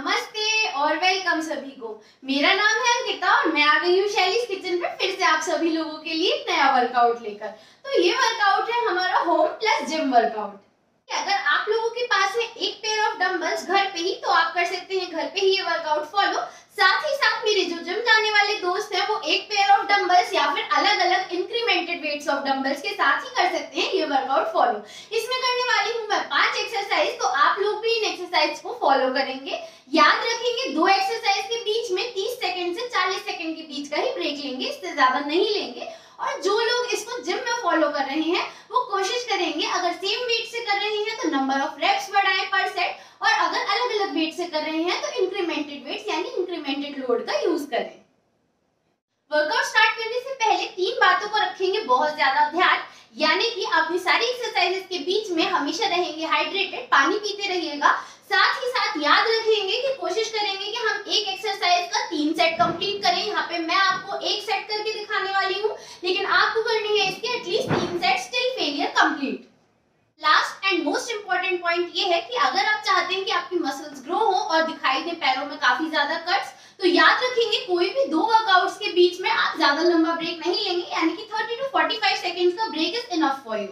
नमस्ते और वेलकम सभी को। मेरा नाम है अंकिता और मैं आ गई हूँ शैलीज किचन पे फिर से आप सभी लोगों के लिए एक नया वर्कआउट लेकर। तो ये वर्कआउट है हमारा होम प्लस जिम वर्कआउट। अगर आप लोगों के पास है एक पेयर ऑफ डंबल्स घर पे ही तो आप कर सकते हैं घर पे ही ये वर्कआउट फॉलो। साथ ही साथ मेरे जो जिम जाने वाले दोस्त हैं वो एक पेयर ऑफ डंबल्स या फिर अलग अलग इंक्रीमेंटेड वेट्स ऑफ डंबल्स के साथ ही कर सकते हैं ये वर्कआउट फॉलो। इसमें करने वाली हूँ मैं 5 एक्सरसाइज, तो आप लोग भी इन एक्सरसाइज को फॉलो करेंगे। याद रखेंगे 2 एक्सरसाइज के बीच में 30 सेकंड से 40 सेकंड के बीच का ही ब्रेक लेंगे, इससे ज्यादा नहीं लेंगे। और जो लोग इसको जिम में फॉलो कर रहे हैं वो कोशिश करेंगे अगर सेम वेट से कर रहे हैं तो नंबर ऑफ रेप्स बढ़ाएं पर सेट, और अगर अलग अलग वेट से कर रहे हैं तो इंक्रीमेंटेड वेट्स यानी इंक्रीमेंटेड लोड का यूज करें। वर्कआउट स्टार्ट करने से पहले 3 बातों को रखेंगे बहुत ज्यादा ध्यान, यानी कि अपनी सारी एक्सरसाइजेस के बीच में हमेशा रहेंगे हाइड्रेटेड, पानी पीते रहिएगा। साथ ही साथ याद रखेंगे कि कोशिश करेंगे कि हम एक एक्सरसाइज का 3 सेट कंप्लीट करें। यहाँ पे मैं आपको 1 सेट करके दिखाने वाली हूँ, लेकिन आपको करनी है इसके at least 3 set still failure complete. Last and most important point ये है कि अगर आप चाहते हैं कि आपकी मसल्स ग्रो हो और दिखाई दे पैरों में काफी ज्यादा कट्स, तो याद रखेंगे कोई भी 2 वर्कआउट्स के बीच में आप ज्यादा लंबा ब्रेक नहीं लेंगे, यानी कि 30 to 45 सेकंड्स का break is enough for you.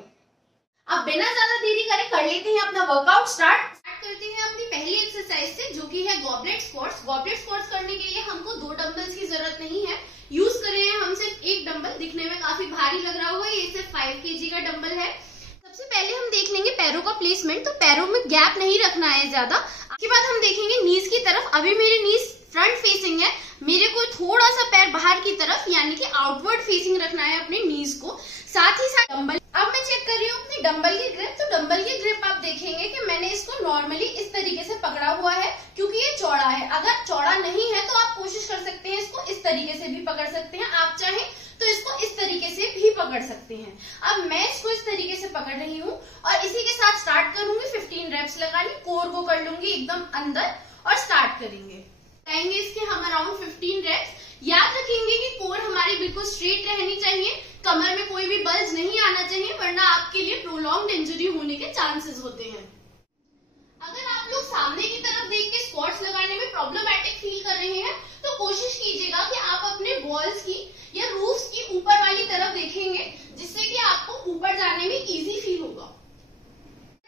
अब बिना ज्यादा देरी करे कर लेते हैं अपना वर्कआउट स्टार्ट करते हैं अपनी पहली एक्सरसाइज से, जो कि है गॉबलेट स्क्वाट्स। गॉबलेट स्क्वाट्स करने के लिए हमको 2 डंबल्स की जरूरत नहीं है, यूज कर रहे हैं हम सिर्फ एक डंबल। दिखने में काफी भारी लग रहा होगा, ये सिर्फ 5 kg का डंबल है। सबसे पहले हम देख लेंगे पैरों का प्लेसमेंट, तो पैरों में गैप नहीं रखना है ज्यादा। उसके बाद हम देखेंगे नीज की तरफ। अभी मेरी नीज फ्रंट फेसिंग है, मेरे को थोड़ा सा पैर बाहर की तरफ यानी कि आउटवर्ड फेसिंग रखना है अपने नीज को। साथ ही साथ डंबल, अब मैं चेक कर रही हूँ अपनी डंबल की ग्रिप। तो डंबल की ग्रिप आप देखेंगे कि मैंने इसको नॉर्मली इस तरीके से पकड़ा हुआ है क्योंकि ये चौड़ा है। अगर चौड़ा नहीं है तो आप कोशिश कर सकते हैं इसको इस तरीके से भी पकड़ सकते हैं, आप चाहें तो इसको इस तरीके से भी पकड़ सकते हैं। अब मैं इसको इस तरीके से पकड़ रही हूँ और इसी के साथ स्टार्ट करूंगी 15 रेप्स लगानी। कोर को कर लूंगी एकदम अंदर और स्टार्ट करेंगे इसके हम अराउंड 15 रेप्स। याद रखेंगे कि कोर हमारी बिल्कुल स्ट्रेट रहनी चाहिए, कमर में कोई भी बल्ज नहीं आना चाहिए, वरना आपके लिए प्रोलॉन्ग्ड इंजरी होने के चांसेस होते हैं। अगर आप लोग सामने की तरफ देख के स्क्वाट्स लगाने में प्रॉब्लमैटिक फील कर रहे हैं तो कोशिश कीजिएगा कि आप अपने वॉल्स की या रूफ्स की ऊपर वाली तरफ देखेंगे, जिससे कि आपको ऊपर जाने में इजी फील होगा।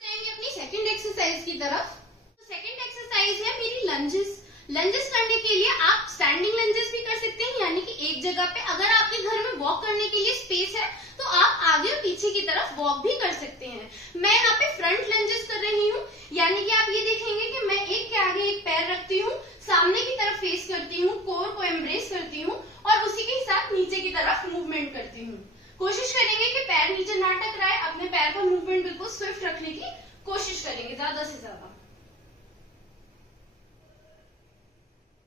जाएंगे अपनी सेकंड एक्सरसाइज की तरफ। तो सेकंड एक्सरसाइज है मेरी लंजेस। लंजेस करने के लिए आप स्टैंडिंग लंजेस भी कर सकते हैं, यानी कि एक जगह पे। अगर आपके घर में वॉक करने के लिए स्पेस है तो आप आगे और पीछे की तरफ वॉक भी कर सकते हैं। मैं यहाँ पे फ्रंट लंजेस कर रही हूँ, यानी कि आप ये देखेंगे कि मैं एक के आगे एक पैर रखती हूँ, सामने की तरफ फेस करती हूँ, कोर को एम्ब्रेस करती हूँ और उसी के साथ नीचे की तरफ मूवमेंट करती हूँ। कोशिश करेंगे कि पैर नीचे ना टकराए, अपने पैर का मूवमेंट बिल्कुल स्विफ्ट रखने की कोशिश करेंगे ज्यादा से ज्यादा।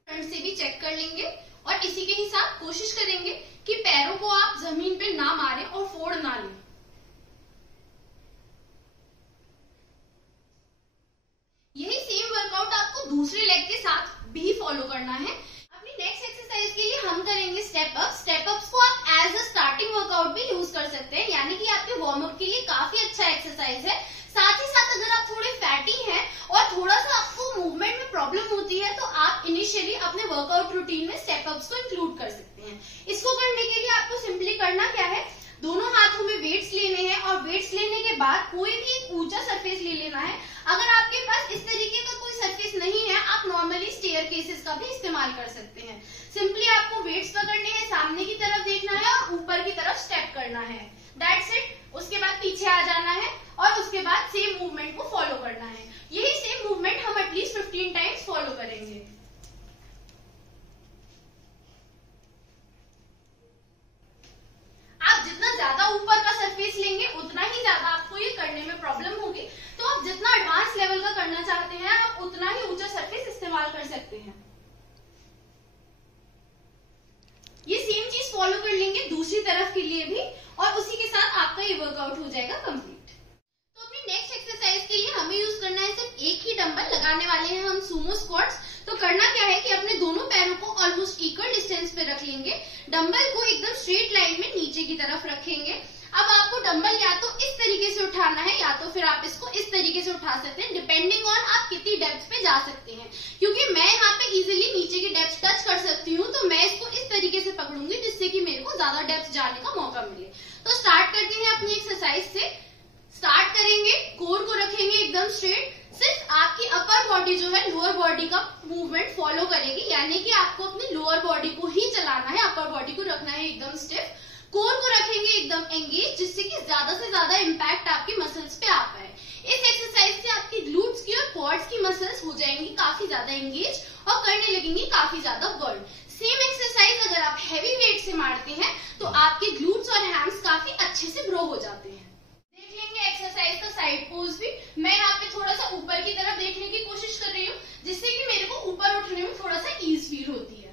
फ्रंट से भी चेक कर लेंगे और इसी के ही साथ कोशिश करेंगे कि पैरों को आप जमीन पे ना मारें और फोड़ ना लें। यही सेम वर्कआउट आपको दूसरे लेग के साथ भी फॉलो करना है। अपनी नेक्स्ट एक्सरसाइज के लिए हम करेंगे स्टेप अप। स्टेप अप्स को आप एज अ स्टार्टिंग वर्कआउट भी यूज कर सकते हैं, यानी कि आपके वार्म अप के लिए काफी अच्छा एक्सरसाइज है। साथ ही साथ अगर आप थोड़े फैटी हैं और थोड़ा सा आपको मूवमेंट में प्रॉब्लम होती है तो आप इनिशियली अपने वर्कआउट रूटीन में स्टेप अप्स को इंक्लूड कर सकते हैं। इसको करने के लिए आपको सिंपली करना क्या है, दोनों हाथों में वेट्स लेने हैं और वेट्स लेने के बाद कोई भी एक ऊंचा सरफेस ले लेना है। अगर आपके पास इस तरीके का कोई सरफेस नहीं है, आप नॉर्मली स्टेयरकेसेस का भी इस्तेमाल कर सकते हैं। सिंपली आपको वेट्स पकड़ने हैं, सामने की तरफ देखना है और ऊपर की तरफ स्टेप करना है, दैट्स इट। उसके बाद पीछे आ जाना है और उसके बाद सेम मूवमेंट को फॉलो करना है। यही सेम मूवमेंट हम एटलीस्ट 15 टाइम्स फॉलो करेंगे। आप जितना ज्यादा ऊपर का सरफेस लेंगे उतना ही ज्यादा आपको ये करने में प्रॉब्लम होगी, तो आप जितना एडवांस लेवल का करना चाहते हैं आप उतना ही ऊंचा सरफेस इस्तेमाल कर सकते हैं। ये सेम चीज फॉलो कर लेंगे दूसरी तरफ के लिए भी और उसी के साथ आपका ये वर्कआउट हो जाएगा कंप्लीट। तो अपनी नेक्स्ट एक्सरसाइज के लिए हमें यूज करना है सिर्फ एक ही डंबल। लगाने वाले हैं हम सुमो स्क्वाट्स। तो करना क्या है कि अपने दोनों पैरों को ऑलमोस्ट इक्वल डिस्टेंस पे रख लेंगे, डंबल को एकदम स्ट्रेट लाइन में नीचे की तरफ रखेंगे। अब आपको डंबल या तो इस तरीके से उठाना है या तो फिर आप इसको इस तरीके से उठा सकते हैं, डिपेंडिंग ऑन आप कितनी डेप्थ पे जा सकते हैं। क्योंकि मैं यहाँ पे इजीली नीचे की डेप्थ टच कर सकती हूँ, तो मैं इसको इस तरीके से पकड़ूंगी जिससे कि मेरे को ज्यादा डेप्थ जाने का मौका मिले। तो स्टार्ट करते हैं अपनी एक्सरसाइज से। स्टार्ट करेंगे, कोर को रखेंगे एकदम स्ट्रेट, सिर्फ आपकी अपर बॉडी जो है लोअर बॉडी का मूवमेंट फॉलो करेगी, यानी कि आपको अपनी लोअर बॉडी को ही चलाना है, अपर बॉडी को रखना है एकदम स्टिफ। कोर को रखेंगे एकदम एंगेज, जिससे कि ज्यादा से ज्यादा इम्पैक्ट आपकी मसल्स पे आ पाए। इस एक्सरसाइज से आपकी ग्लूट्स की और क्वाड्स की मसल्स हो जाएंगी काफी ज्यादा एंगेज और करने लगेंगी काफी ज्यादा बर्न। सेम एक्सरसाइज अगर आप हैवी वेट से मारते हैं तो आपके ग्लूट्स और हैम्स काफी अच्छे से ग्रो हो जाते हैं। देख लेंगे एक्सरसाइज का साइड पोज भी। मैं यहाँ पे थोड़ा सा ऊपर की तरफ देखने की कोशिश कर रही हूँ, जिससे कि मेरे को ऊपर उठने में थोड़ा सा ईज फील होती है।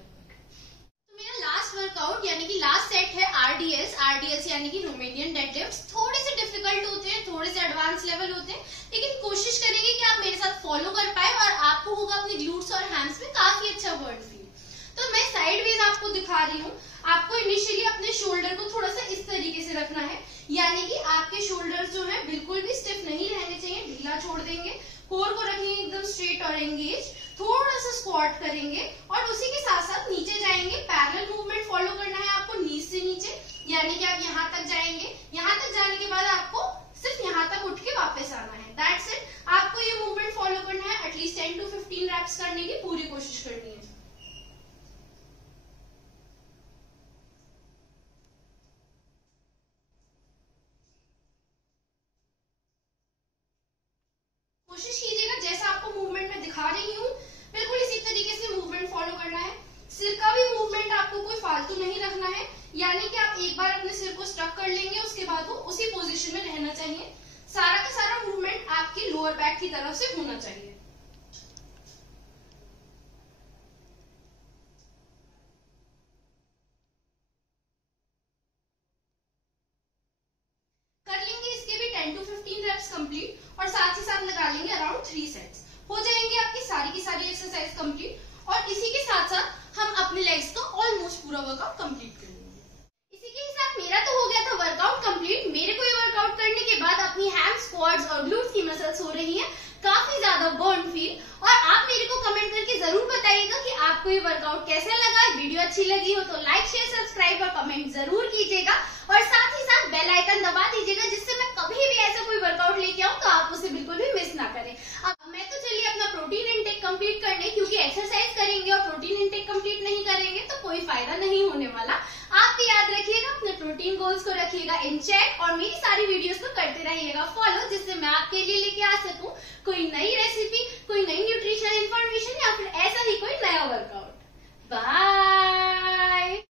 लास्ट वर्कआउट यानी कि लास्ट सेट है आरडीएस यानी कि रोमेनियन डेडलिफ्ट्स। थोड़े से डिफिकल्ट होते हैं, थोड़े से एडवांस लेवल होते हैं, लेकिन कोशिश करेंगे कि आप मेरे साथ फॉलो कर पाए और आपको होगा अपने ग्लूट्स और हैम्स में काफी अच्छा बर्न फील। तो मैं साइडवेज आपको दिखा रही हूँ। आपको इनिशियली अपने शोल्डर को थोड़ा सा इस तरीके से रखना है, यानी कि आपके शोल्डर जो है बिल्कुल भी स्टिफ नहीं रहने चाहिए, ढीला छोड़ देंगे। कोर को रखेंगे एकदम स्ट्रेट और एंगेज, थोड़ा सा स्क्वाट करेंगे और उसी के साथ साथ नीचे जाएंगे। पैरेलल मूवमेंट फॉलो करना है आपको नीज से नीचे, यानी कि आप यहाँ तक जाएंगे। यहाँ तक जाने के बाद आपको सिर्फ यहाँ तक उठ के वापस आना है, दैट्स इट। आपको ये मूवमेंट फॉलो करना है, एटलीस्ट 10 to 15 रैप्स करने की पूरी कोशिश करनी है। कोशिश कीजिएगा जैसा आपको मूवमेंट में दिखा रही हूँ बिल्कुल इसी तरीके से मूवमेंट फॉलो करना है। सिर का भी मूवमेंट आपको कोई फालतू नहीं रखना है, यानी कि आप एक बार अपने सिर को स्ट्रक कर लेंगे, उसके बाद वो उसी पोजीशन में रहना चाहिए। सारा का सारा मूवमेंट आपकी लोअर बैक की तरफ से होना चाहिए। कर लेंगे इसके भी 10 to 15 रेप्स कंप्लीट और साथ ही साथ लगा लेंगे अराउंड 3 सेट्स। हो जाएंगे आपकी सारी की सारी एक्सरसाइज कंप्लीट और इसी के साथ साथ हम अपने लेग्स का ऑलमोस्ट पूरा वर्कआउट कंप्लीट कर लेंगे। इसी के साथ मेरा तो हो गया था वर्कआउट कंप्लीट। मेरे को ये वर्कआउट करने के बाद अपनी हैम्स, क्वाड्स और ग्लूट्स की मसल्स हो रही हैं काफी ज्यादा बर्न फील। और आप मेरे को कमेंट करके जरूर बताइएगा कि आपको ये वर्कआउट कैसा लगा। वीडियो अच्छी लगी हो तो लाइक, शेयर, सब्सक्राइब और कमेंट जरूर कीजिएगा और साथ ही साथ बेल आइकन दबा दीजिएगा, जिससे मैं कभी भी ऐसा कोई वर्कआउट लेके आऊं तो आप उसे बिल्कुल भी मिस ना करें। अब मैं तो चलिए अपना प्रोटीन इंटेक कंप्लीट करने, क्योंकि एक्सरसाइज करेंगे और प्रोटीन इंटेक कंप्लीट नहीं करेंगे तो कोई फायदा नहीं होने वाला। आप भी याद रखिएगा, अपने प्रोटीन गोल्स को रखिएगा इन चेक और मेरी सारी वीडियोस को करते रहिएगा फॉलो, जिससे मैं आपके लिए लेके आ सकूं कोई नई रेसिपी, कोई नई न्यूट्रिशनल इंफॉर्मेशन या फिर ऐसा ही कोई नया वर्कआउट। बाय।